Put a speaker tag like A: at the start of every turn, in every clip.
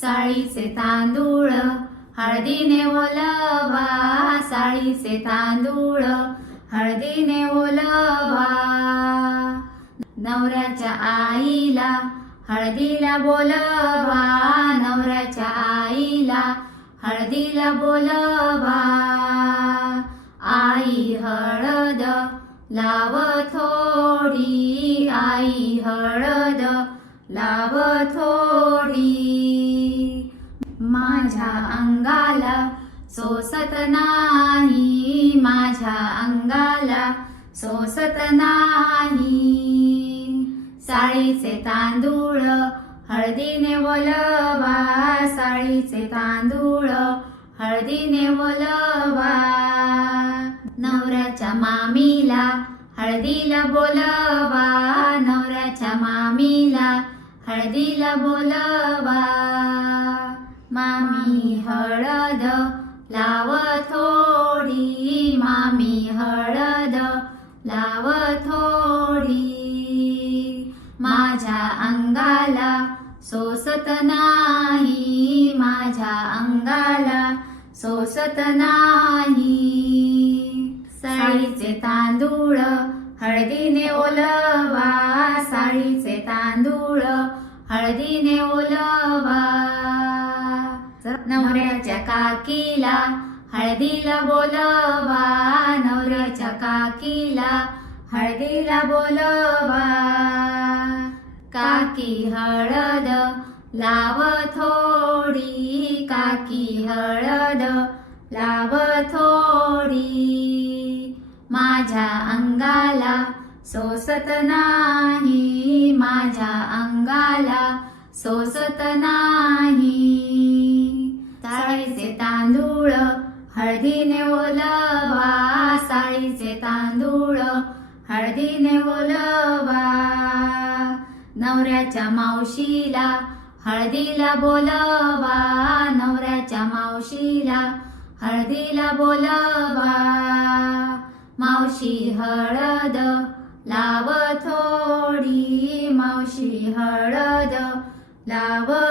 A: साळीचे तांदूळ हळदीने ओलवा. साळीचे तांदूळ हळदीने ओलवा. नवऱ्याच्या आईला हळदीला बोलवा. नवऱ्याच्या आईला हळदीला बोलवा. आई हळद लाव थोडी. आई हळद लाव थोडी. सोसत नाही माझ्या अंगाला सोसत नाही. साळीचे तांदूळ हळदीने बोलवा साळीचे तांदूळ हळदीने बोलवा नवऱ्याच्या मामीला हळदीला बोलवा. नवऱ्याच्या मामीला हळदीला बोलवा. मामी हळद लाव थोडी मामी हळद लाव थोडी माझ्या अंगाला सोसत नाही माझ्या अंगाला सोसत नाही. साळीचे तांदूळ हळदीने ओलवा साळीचे तांदूळ हळदीने ओलवा. नवऱ्याच्या काकीला हळदीला बोलवा नवऱ्याच्या काकीला हळदीला बोलवा. काकी हळद लाव थोडी काकी हळद लाव थोडी. माझ्या अंगाला सोसत नाही माझ्या अंगाला सोसत नाही. साळीचे तांदूळ हळदीने ओलवा साळीचे तांदूळ हळदीने ओलवा. नवऱ्याच्या मावशीला हळदीला बोलवा नवऱ्याच्या मावशीला हळदीला बोलवा. मावशी हळद लाव थोडी मावशी हळद लाव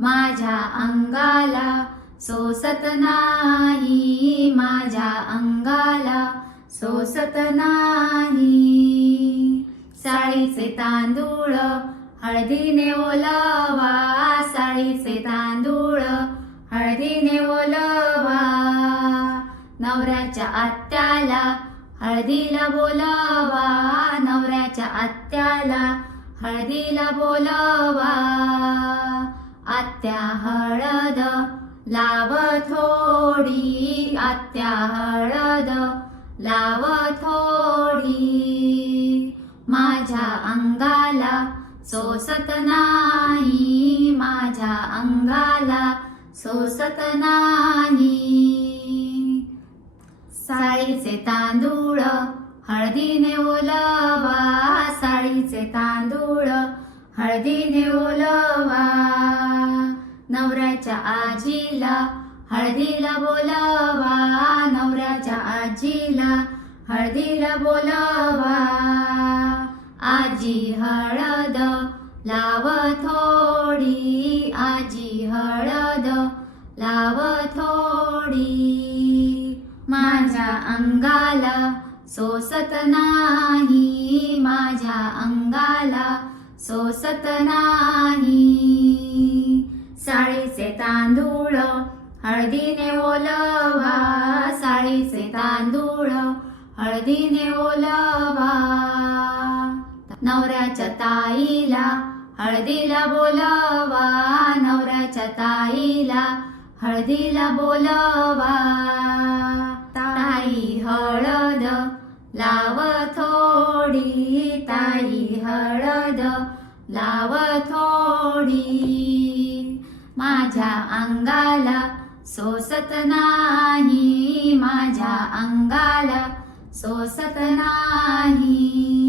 A: माझ्या अंगाला सोसत नाही. माझ्या अंगाला सोसत नाही. साळीचे तांदूळ हळदीने ओलावा. साळीचे तांदूळ हळदीने ओलावा. नवऱ्याच्या आत्याला हळदीला बोलावा. नवऱ्याच्या आत्याला हळदीला बोलवा. आत्या हळद लाव थोडी आत्या हळद लाव थोडी. माझ्या अंगाला सोसत नाही माझ्या अंगाला सोसत नाही. साळीचे तांदूळ हळदीने ओलवा साळीचे तांदूळ हळदीने ओलवा. नवऱ्याच्या आजीला हळदीला बोलवा. नवऱ्याच्या आजीला हळदीला बोलवा. आजी हळद लाव थोडी आजी हळद लाव थोडी माझ्या अंगाला सोसत नाही. माझ्या अंगाला सोसत नाही. साळीचे तांदूळ हळदीने ओलवा. साळीचे तांदूळ हळदीने ओलवा. नवऱ्याच्या ताईला हळदीला बोलवा. नवऱ्याच्या ताईला हळदीला बोलवा. ताई हळद लाव थोडी. ताई हळद लाव थोडी. माझ्या अंगाला सोसत नाही माझ्या अंगाला सोसत नाही.